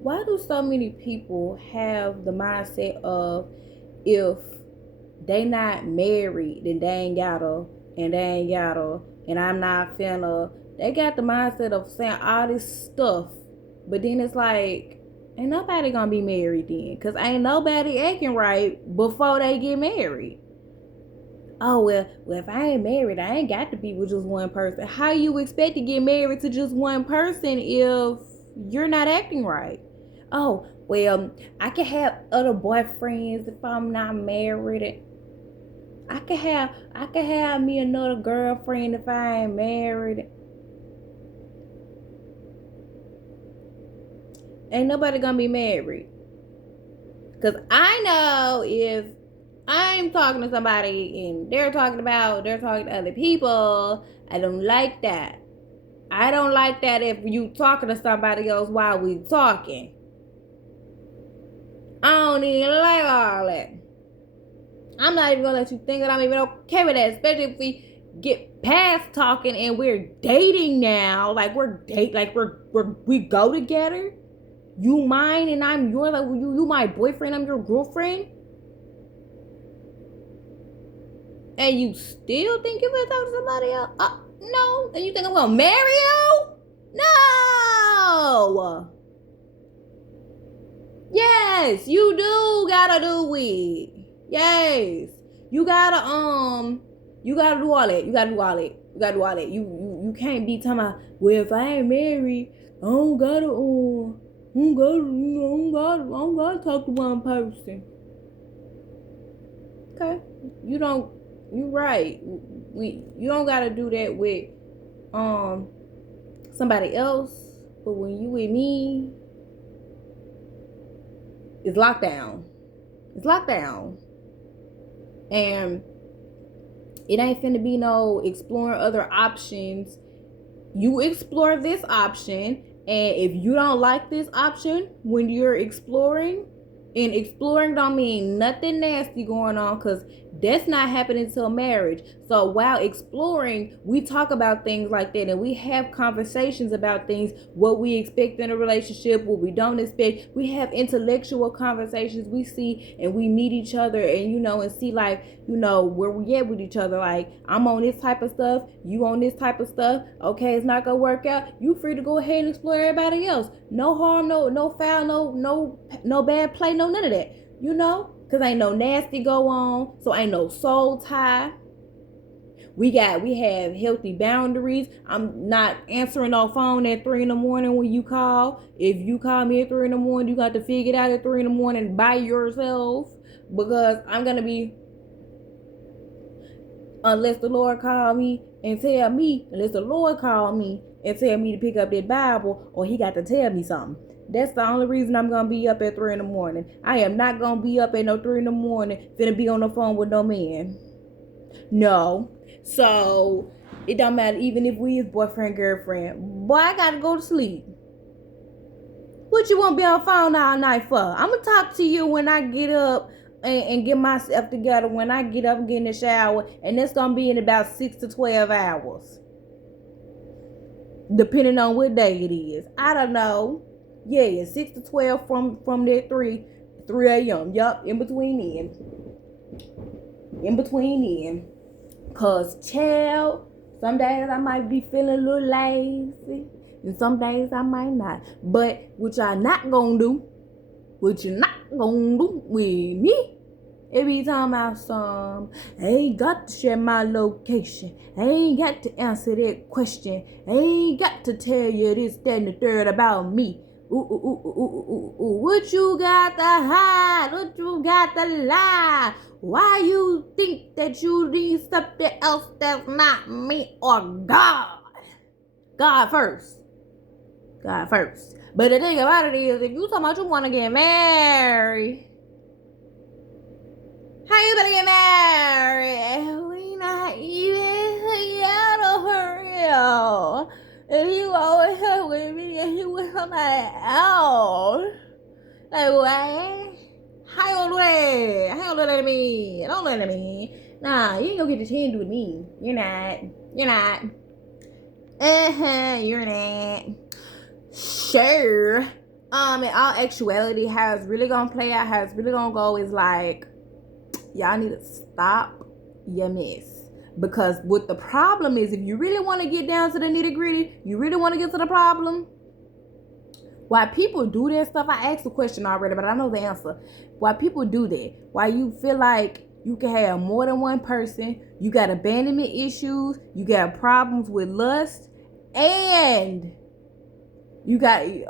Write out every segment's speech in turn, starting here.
Why do so many people have the mindset of if they not married, then they ain't gotta, and they ain't gotta, and I'm not finna. They got the mindset of saying all this stuff, but then it's like, ain't nobody gonna be married then, cause ain't nobody acting right before they get married. Oh well, if I ain't married, I ain't got to be with just one person. How you expect to get married to just one person if you're not acting right? Oh well, I can have other boyfriends if I'm not married. I can have me another girlfriend if I ain't married. Ain't nobody gonna be married. Cause I know if I'm talking to somebody and they're talking to other people, I don't like that. I don't like that if you talking to somebody else while we talking. I don't even like all that. I'm not even gonna let you think that I'm even okay with that, especially if we get past talking and we're dating now. Like we go together. You mine and I'm yours. Like you my boyfriend. I'm your girlfriend. And you still think you're gonna talk to somebody else? No. And you think I'm gonna marry you? No. Yes, you do gotta do it. Yes, you gotta you gotta do all that. You gotta do all that. You gotta do all that. You can't be talking about, well, if I ain't married, I don't gotta talk to one person. Okay, you don't. You right. You don't gotta do that with um somebody else. But when you with me, it's lockdown. It's lockdown. And it ain't finna be no exploring other options. You explore this option, and if you don't like this option when you're exploring, and exploring don't mean nothing nasty going on, because that's not happening until marriage. So while exploring, we talk about things like that, and we have conversations about things, what we expect in a relationship, what we don't expect. We have intellectual conversations. We see and we meet each other, and and see, like, where we at with each other. Like, I'm on this type of stuff, you on this type of stuff. Okay, it's not gonna work out. You free to go ahead and explore everybody else. No harm, no foul, no bad play, no none of that. Cause ain't no nasty go on, so ain't no soul tie. We have healthy boundaries. I'm not answering no phone at 3 in the morning when you call. If you call me at 3 in the morning, you got to figure it out at 3 in the morning by yourself, because I'm gonna be, unless the Lord call me and tell me, unless the Lord call me and tell me to pick up that Bible, or he got to tell me something. That's the only reason I'm gonna be up at 3 in the morning. I am not gonna be up at no 3 in the morning finna be on the phone with no man. No. So it don't matter even if we is boyfriend, girlfriend. Boy, I gotta go to sleep. What you want to be on the phone all night for? I'm gonna talk to you when I get up and get myself together. When I get up and get in the shower, and that's gonna be in about 6 to 12 hours, depending on what day it is. I don't know. Yeah, 6 to 12 from that 3 a.m. Yup, in between then. Cause child, some days I might be feeling a little lazy, and some days I might not. But what you're not gonna do with me, every time I I ain't got to share my location. I ain't got to answer that question. I ain't got to tell you this, that, and the third about me. Ooh. What you got to hide? What you got to lie? Why you think that you need something else that's not me or God? God first. God first. But the thing about it is, if you talking about you want to get married, how you gonna get married? We not even together for real. If you always here with me and you with somebody else, like what? How you gonna do that? How you gonna do that to me? Don't do that to me. Nah, you ain't gonna get the chance to do with me. You're not. You're not. You're not. Sure. In all actuality, how it's really gonna play out, how it's really gonna go is like, y'all need to stop your mess. Because what the problem is, if you really want to get down to the nitty gritty, you really want to get to the problem, why people do that stuff, I asked the question already, but I know the answer. Why people do that, why you feel like you can have more than one person, you got abandonment issues, you got problems with lust, and you got you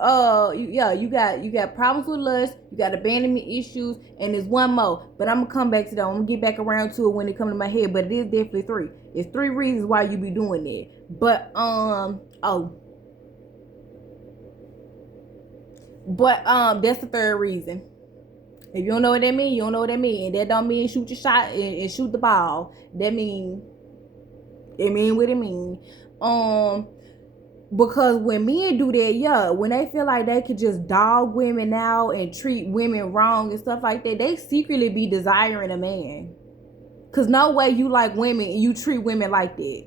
got problems with lust, you got abandonment issues, and there's one more. But I'm gonna come back to that. I'm gonna get back around to it when it comes to my head. But it is definitely three. It's three reasons why you be doing that. But that's the third reason. If you don't know what that mean, you don't know what that mean. And that don't mean shoot your shot and shoot the ball. That mean it mean what it mean. Because when men do that, when they feel like they could just dog women out and treat women wrong and stuff like that, they secretly be desiring a man. Because no way you like women and you treat women like that.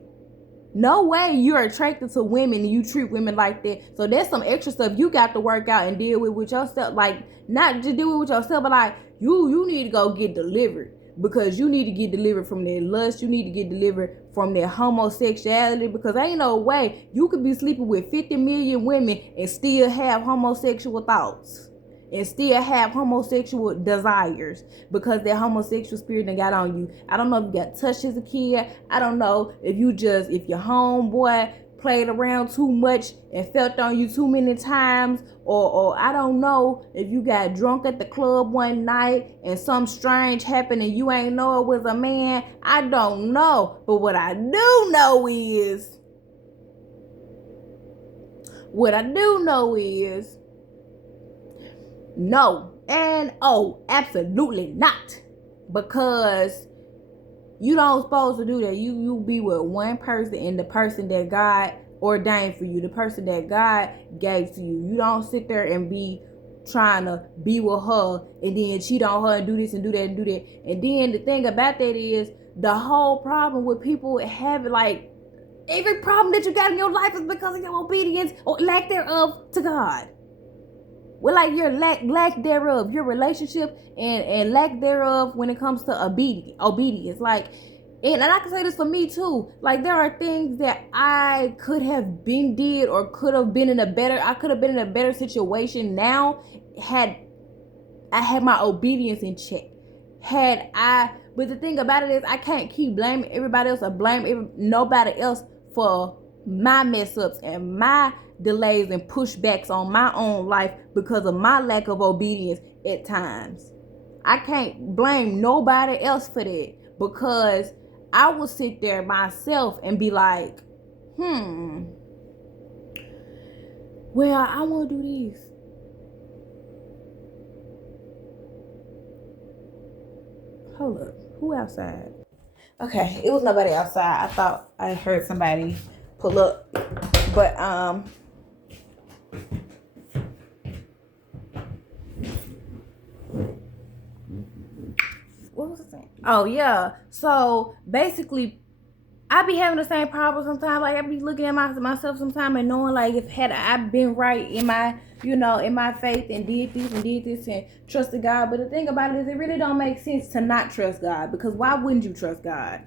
No way you're attracted to women and you treat women like that. So there's some extra stuff you got to work out and deal with yourself. Like, not just deal with yourself, but like, you need to go get delivered. Because you need to get delivered from that lust. You need to get delivered from that homosexuality. Because ain't no way you could be sleeping with 50 million women and still have homosexual thoughts. And still have homosexual desires. Because that homosexual spirit that got on you. I don't know if you got touched as a kid. I don't know if your homeboy played around too much and felt on you too many times, or I don't know if you got drunk at the club one night and something strange happened and you ain't know it was a man. I don't know, but what I do know is no, and absolutely not, because you don't supposed to do that. You be with one person, and the person that God ordained for you, the person that God gave to you. You don't sit there and be trying to be with her and then cheat on her and do this and do that and do that. And then the thing about that is, the whole problem with people having, like, every problem that you got in your life is because of your obedience or lack thereof to God. Well, like your lack thereof, your relationship and lack thereof when it comes to obedience. Like, and I can say this for me too. Like, there are things that I could have been did or could have been in a better situation now had I had my obedience in check. But the thing about it is, I can't keep blaming everybody else or nobody else for my mess ups and my delays and pushbacks on my own life because of my lack of obedience at times. I can't blame nobody else for that, because I will sit there myself and be like, well, I want to do this. Hold up. Who outside? Okay, it was nobody outside. I thought I heard somebody pull up. But, what was I saying? Oh, yeah. So, basically, I be having the same problem sometimes. Like, I be looking at myself sometimes and knowing, like, if had I been right in my, in my faith and did this and trusted God. But the thing about it is, it really don't make sense to not trust God. Because why wouldn't you trust God?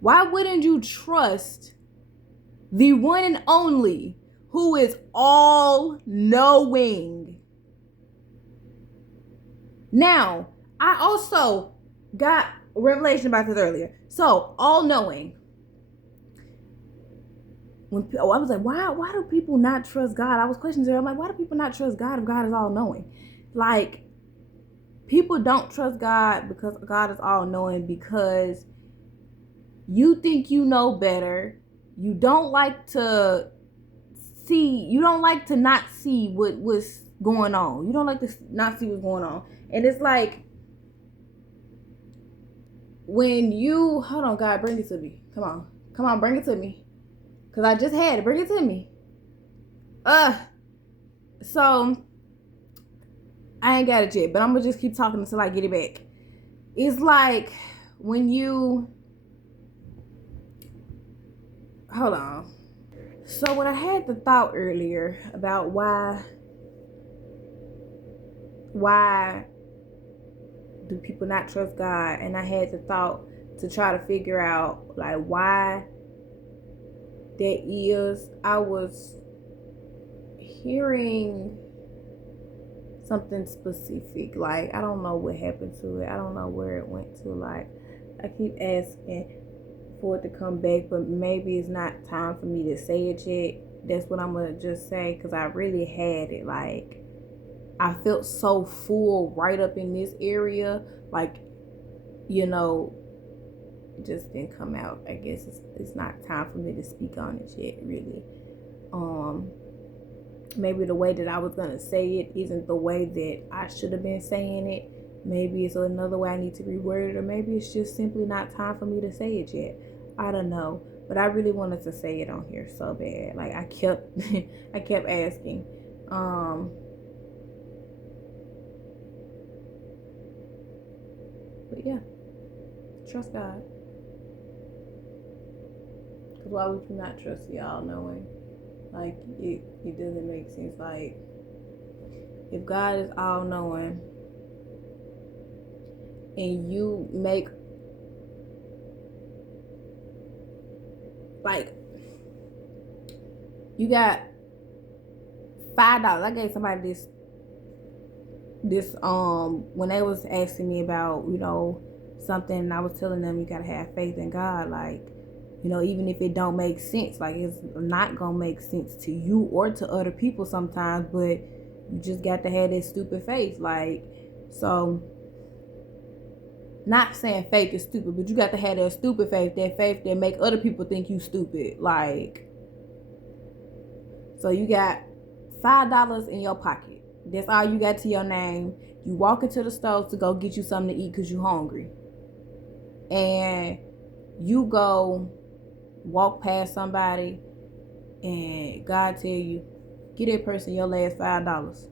Why wouldn't you trust the one and only who is all knowing? Now, I also got a revelation about this earlier. So, all knowing. I was like, why do people not trust God? I was questioning there. I'm like, why do people not trust God if God is all knowing? Like, people don't trust God because God is all knowing, because you think you know better. You don't like to not see what's going on. You don't like to not see what's going on. And it's like, when you, hold on, God, bring it to me. Come on, bring it to me. Because I just had it. Bring it to me. So, I ain't got it yet, but I'm going to just keep talking until I get it back. It's like, when you, hold on. So when I had the thought earlier about why do people not trust God, and I had the thought to try to figure out like why that is, I was hearing something specific. Like, I don't know what happened to it. I don't know where it went to. Like, I keep asking for it to come back, but maybe it's not time for me to say it yet. That's what I'm gonna just say, because I really had it. Like, I felt so full right up in this area. Like, you know, it just didn't come out. I guess it's not time for me to speak on it yet, really. Maybe the way that I was gonna say it isn't the way that I should have been saying it. Maybe it's another way I need to reword it, or maybe it's just simply not time for me to say it yet. I don't know, but I really wanted to say it on here so bad. Like, I kept I kept asking. But yeah, trust God. Because why would you not trust the all-knowing? Like, it doesn't make sense. Like, if God is all-knowing and you make, like, you got $5. I gave somebody this when they was asking me about, something, and I was telling them you gotta have faith in God. Like, even if it don't make sense, like, it's not gonna make sense to you or to other people sometimes, but you just got to have that stupid faith. Like, so, not saying faith is stupid, but you got to have that stupid faith, that faith that make other people think you stupid. Like, so you got $5 in your pocket. That's all you got to your name. You walk into the store to go get you something to eat because you hungry. And you go walk past somebody and God tell you, get that person your last $5.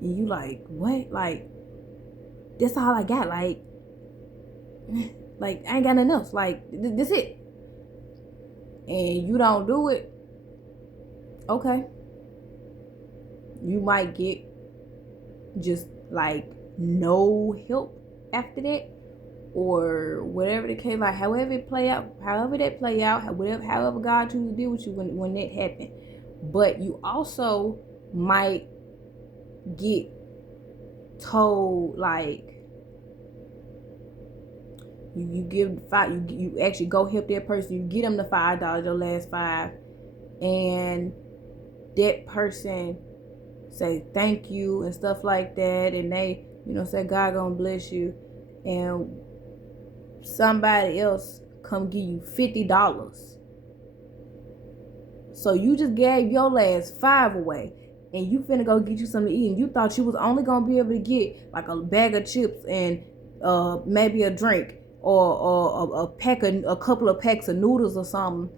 And you like, what? Like, that's all I got. Like I ain't got nothing else. Like, this it. And you don't do it. Okay. You might get just like no help after that, or whatever the case. Like, however that play out, however God chooses to deal with you when that happened. But you also might get told, like, you give $5, you actually go help that person, you get them the $5, your last $5, and that person say thank you and stuff like that, and they say God gonna bless you, and somebody else come give you $50. So you just gave your last $5 away, and you finna go get you something to eat, and you thought you was only gonna be able to get like a bag of chips and maybe a drink, or a couple of packs of noodles or something,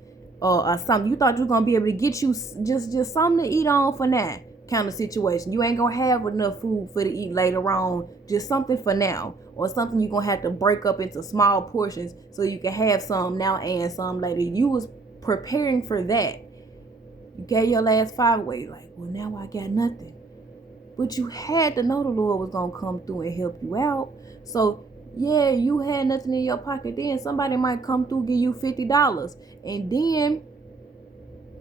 or something. You thought you was gonna be able to get you just something to eat on for now, kind of situation. You ain't gonna have enough food for to eat later on, just something for now, or something you're gonna have to break up into small portions so you can have some now and some later. You was preparing for that. You gave your last $5 away, like, well, now I got nothing. But you had to know the Lord was gonna come through and help you out. So yeah, you had nothing in your pocket then. Somebody might come through, give you $50. And then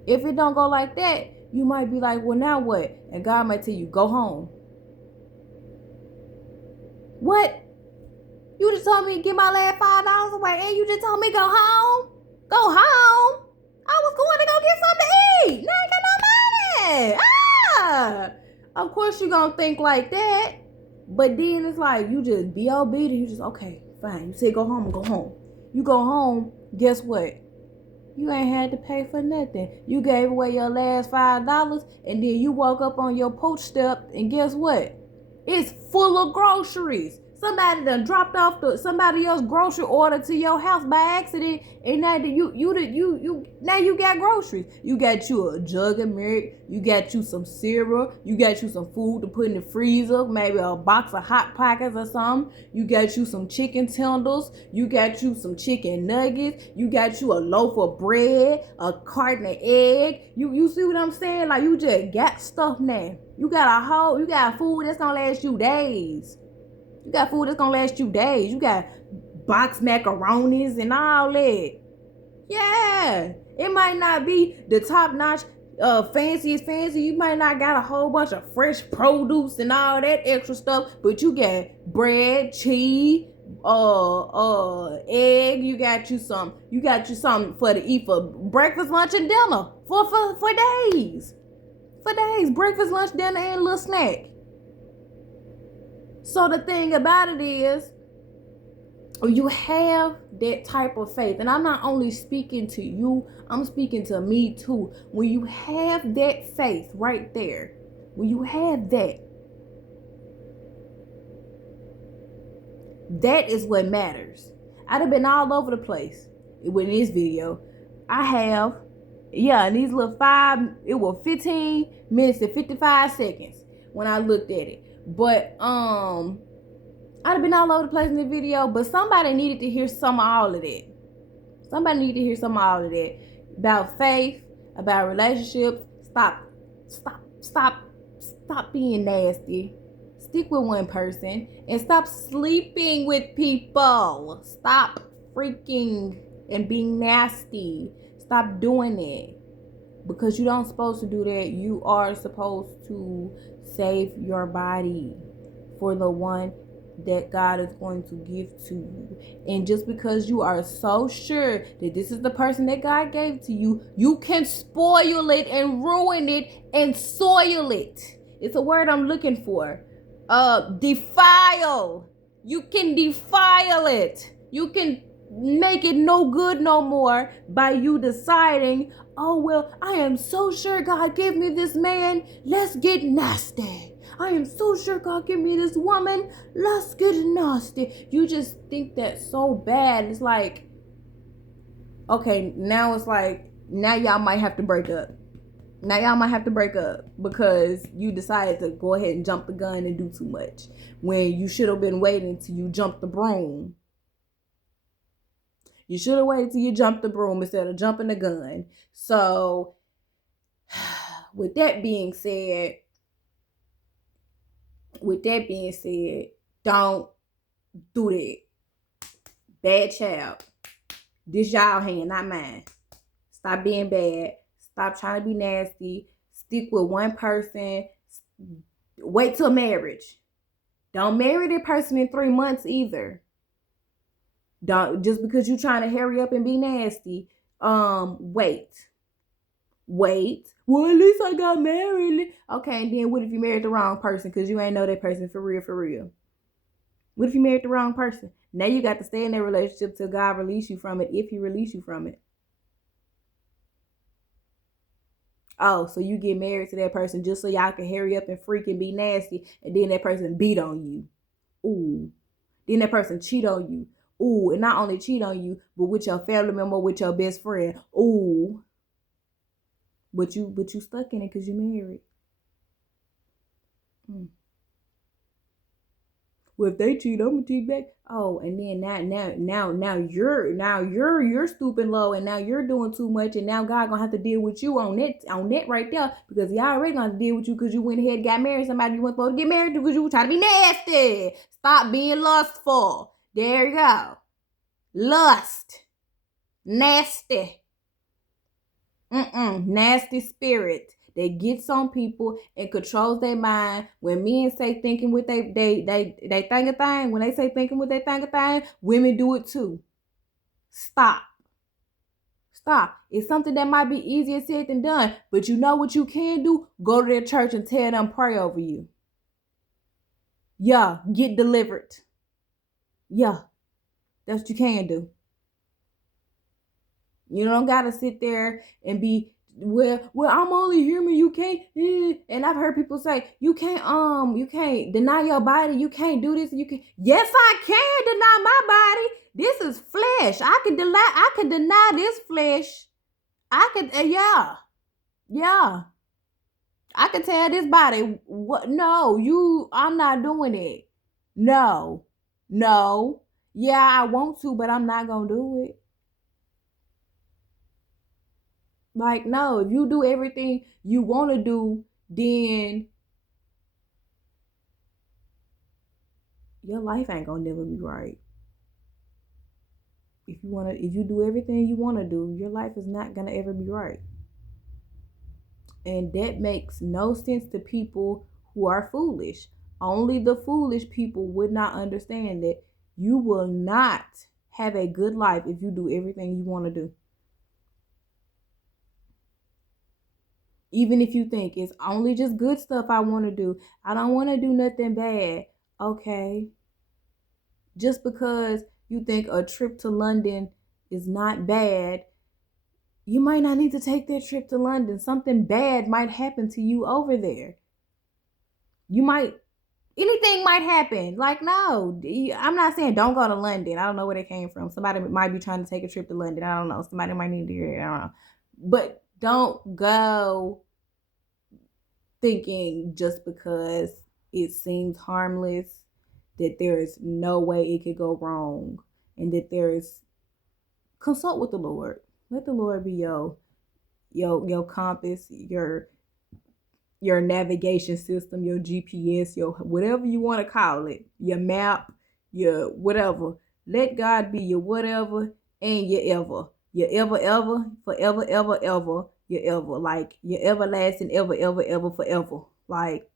if it don't go like that, you might be like, well, now what? And God might tell you, go home. What? You just told me to get my last $5 away, and you just told me go home? Go home? I was going to go get something to eat. Now I ain't got no money. Of course you're going to think like that. But then it's like, you just be obedient. You just, okay, fine. You say go home, go home. You go home, guess what? You ain't had to pay for nothing. You gave away your last $5, and then you woke up on your porch step, and guess what? It's full of groceries. Somebody done dropped off somebody else's grocery order to your house by accident, and now now you got groceries. You got you a jug of milk, you got you some cereal, you got you some food to put in the freezer, maybe a box of Hot Pockets or something. You got you some chicken tenders, you got you some chicken nuggets, you got you a loaf of bread, a carton of egg. You see what I'm saying? Like, you just got stuff now. You got food that's gonna last you days. You got food that's gonna last you days. You got box macaronis and all that. Yeah. It might not be the top notch fanciest fancy. You might not got a whole bunch of fresh produce and all that extra stuff, but you got bread, cheese, egg. You got you something for to eat for breakfast, lunch, and dinner for days. For days. Breakfast, lunch, dinner, and a little snack. So the thing about it is, you have that type of faith. And I'm not only speaking to you, I'm speaking to me too. When you have that faith right there, when you have that, that is what matters. I'd have been all over the place with this video. I have, in these little it was 15 minutes and 55 seconds when I looked at it. But I'd have been all over the place in the video, but somebody needed to hear some of all of that. Somebody needed to hear some of all of that. About faith, about relationships. Stop being nasty. Stick with one person and stop sleeping with people. Stop freaking and being nasty. Stop doing it. Because you don't supposed to do that. You are supposed to save your body for the one that God is going to give to you. And just because you are so sure that this is the person that God gave to you, you can spoil it and ruin it and soil it. It's a word I'm looking for. Defile. You can defile it. You can make it no good no more by you deciding, oh, well, I am so sure God gave me this man. Let's get nasty. I am so sure God gave me this woman. Let's get nasty. You just think that so bad. It's like, okay, now y'all might have to break up. Now y'all might have to break up because you decided to go ahead and jump the gun and do too much when you should have been waiting till you jumped the broom. You should have waited till you jumped the broom instead of jumping the gun. So, with that being said, don't do that. Bad child. This y'all hand, not mine. Stop being bad. Stop trying to be nasty. Stick with one person. Wait till marriage. Don't marry that person in 3 months either. Don't, just because you're trying to hurry up and be nasty. Wait. Well, at least I got married. Okay, and then what if you married the wrong person because you ain't know that person for real? What if you married the wrong person? Now you got to stay in that relationship till God release you from it, if he release you from it. Oh, so you get married to that person just so y'all can hurry up and freaking be nasty, and then that person beat on you. Ooh. Then that person cheat on you. Ooh, and not only cheat on you, but with your family member, with your best friend. Ooh. But you stuck in it because you married. Well, if they cheat, I'm gonna cheat back. Oh, and then now you're stooping low, and now you're doing too much, and now God gonna have to deal with you on that right there, because he already gonna deal with you because you went ahead and got married somebody you weren't supposed to get married to because you were trying to be nasty. Stop being lustful. There you go. Lust. Nasty. Nasty spirit that gets on people and controls their mind. When men say thinking with they think a thing, when they say thinking with they think a thing, women do it too. Stop. It's something that might be easier said than done, but you know what you can do? Go to their church and tell them pray over you. Yeah, get delivered. Yeah, that's what you can do. You don't gotta sit there and be well, I'm only human. You can't. And I've heard people say, you can't deny your body. You can't do this. You can. Yes, I can deny my body. This is flesh. I can deny this flesh. I could, yeah. I can tell this body, what? No, I'm not doing it. No, no. Yeah, I want to, but I'm not gonna do it. Like, no, if you do everything you want to do, then your life ain't gonna never be right. If you do everything you want to do, your life is not gonna ever be right. And that makes no sense to people who are foolish. Only the foolish people would not understand that you will not have a good life if you do everything you want to do. Even if you think it's only just good stuff I want to do, I don't want to do nothing bad. Okay. Just because you think a trip to London is not bad, you might not need to take that trip to London. Something bad might happen to you over there. Anything might happen. Like, no, I'm not saying don't go to London. I don't know where they came from. Somebody might be trying to take a trip to London. I don't know. Somebody might need to hear it. I don't know. But don't go thinking just because it seems harmless that there is no way it could go wrong, and that there is, consult with the Lord. Let the Lord be your compass, your navigation system, your GPS, your whatever you want to call it, your map, your whatever. Let God be your whatever and your ever. Your ever, forever, ever, your ever. Like your everlasting, ever, forever. Like,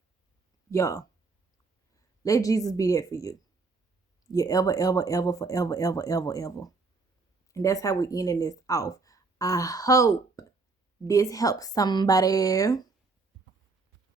yeah. Let Jesus be there for you. Your ever, forever, ever. And that's how we're ending this off. I hope this helps somebody.